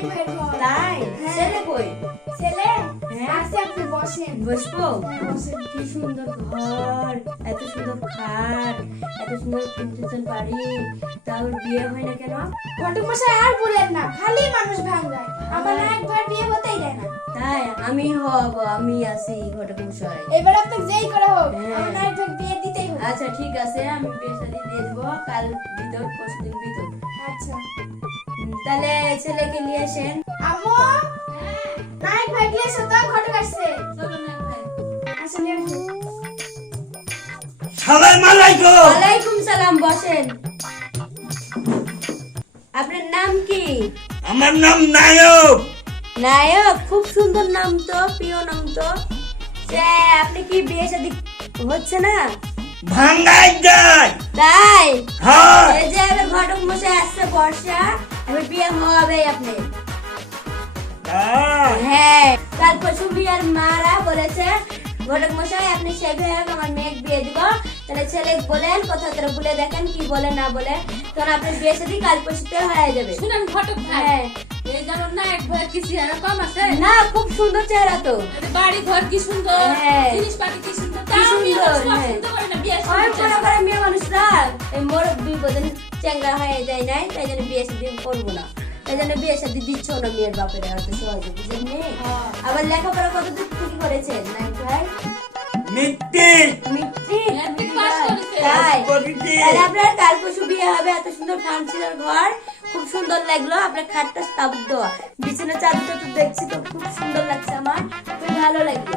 নায়ক ভাইয়ের ঘর। তাই ছেলে কই? ছেলে হ্যাঁ। আছে, আপনি বসেন। বসবো? বসেন। কি সুন্দর ঘর, এত সুন্দর খাট, এত সুন্দর প্রিন্সেসের বাড়ি, তাও বিয়ে হয় না কেন? ঘটক মশাই আর বলেন না, খালি মানুষ ভাঙায়। আমার নায়ক ভাইয়ের বিয়ে হতেই দেয় না। তাই আমি হব, আমি আছি ঘটক মশাই। এবার আপনাকে যেই করে হোক হ্যাঁ। আমার নায়ক ভাইকে বিয়ে দিতেই হবে। আচ্ছা ঠিক আছে, আমি বিয়ে শাদী দিয়ে দেবো কাল ভিতর, পরশুদিন ভিতর। আচ্ছা। তাহলে ছেলেকে নিয়ে আসেন। আম্মু, নায়ক ভাই কি এসে তো ঘটক আসছে। চলো না ভাই। আসলে সালাম আলাইকুম। ওয়ালাইকুম সালাম, বসেন। আপনার নাম কি? আমার নাম নায়ক। নায়ক, খুব সুন্দর নাম তো, প্রিয় নাম তো। সে আপনি কি বিয়ে শাদী হচ্ছে না? ভাঙ্গাই যায়। তাই হ্যাঁ এই যে এবার ঘটক মশাই আসছে বর্ষা, এবার বিয়ে হবে আপনি। হ্যাঁ। হ্যাঁ, কাল পরশু বিয়ের মারা বলেছে ঘটক মশাই আপনি শেখে আমার মেয়েকে বিয়ে দিব, তাহলে ছেলে বলেন কথা তারা বলে দেখেন কি বলে না বলে, তখন আপনার বিয়ে সাথে কাল পরশুতে হয়ে যাবে। শুনেন ঘটক ভাই, হ্যাঁ। এই জানো না এক ভাই কি চেহারা কম আছে না, খুব সুন্দর চেহারা তো। এই যে বাড়ি ঘর কি সুন্দর, হ্যাঁ। জিনিসপাতি কি সুন্দর, কি তাও আমি সুন্দর, পছন্দ হ্যাঁ। করে না বিয়ে ওই শাদী বড় বড় মেয়ে মানুষরা এই মুরব্বি বোধন চ্যাংরা হয়ে যায় নাই, তাই জন্য বিয়ে শাদী করবো না, তাই জন্য বিয়ে শাদী দিচ্ছ না মেয়ের বাপের এত সহজে, বুঝলেন নি? আবার লেখাপড়া কত দূর কি করেছেন নাইক ভাই? মিট্টি মিট্রিক ম্যাট্রিক পাস করেছে। তাই করেছি। তাহলে আপনার কাল পরশু বিয়ে হবে, এত সুন্দর ফাংশনের ঘর, খুব সুন্দর লাগলো। আপনার খাটটা স্তাবুক দেওয়া, বিছানা চাদরটা তো দেখছি তো খুব সুন্দর লাগছে, আমার খুব ভালো লাগলো।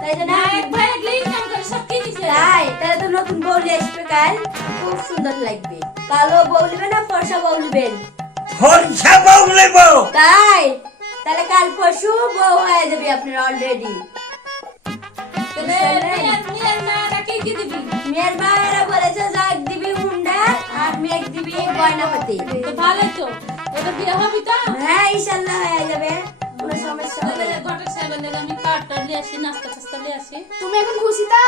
তাই জন্য না এক ভাই একলাই কাম করে সব কি দিছে। তাই তাহলে তো নতুন বউ নিয়ে আসবে কাল, খুব সুন্দর লাগবে। কালো বউ নেবেন না ফর্সা বউ নেবেন? ফর্সা বউ নেব। তাই তাহলে কাল পরশু বউ হয়ে যাবে আপনার অলরেডি। তাহলে মেয়ের মারা কি কি দিবি? মেয়ের মায়েরা বলেছে যাক দিবি হুন্ডা আর মেঘ দিবি গয়নাপাতি। তো ভালোই তো, ওটা বিয়ে হবে তো। হ্যাঁ ইনশাল্লাহ হয়ে যাবে, কোনো সমস্যা হবে তাহলে না। ঘটক সাহেবের লেগে আমি কার্ডটা নিয়ে আসি, নাস্তা টাস্তা নিয়ে আসি। তুমি এখন খুশি তো?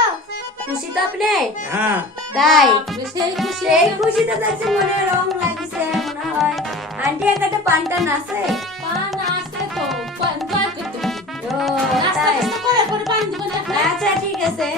খুশি তো আপনি? হ্যাঁ। তাই বাপরে, সেই খুশি সেই খুশিতে দেখছি মনে রং লাগিছে মনে হয়। আন্টি একটা পানটা নাচে। পান আছে তো, পান দয়া করতে হবে। ও নাস্তা তাই টাস্তা করার পরে পানি দিবেন আপনি। আচ্ছা ঠিক আছে।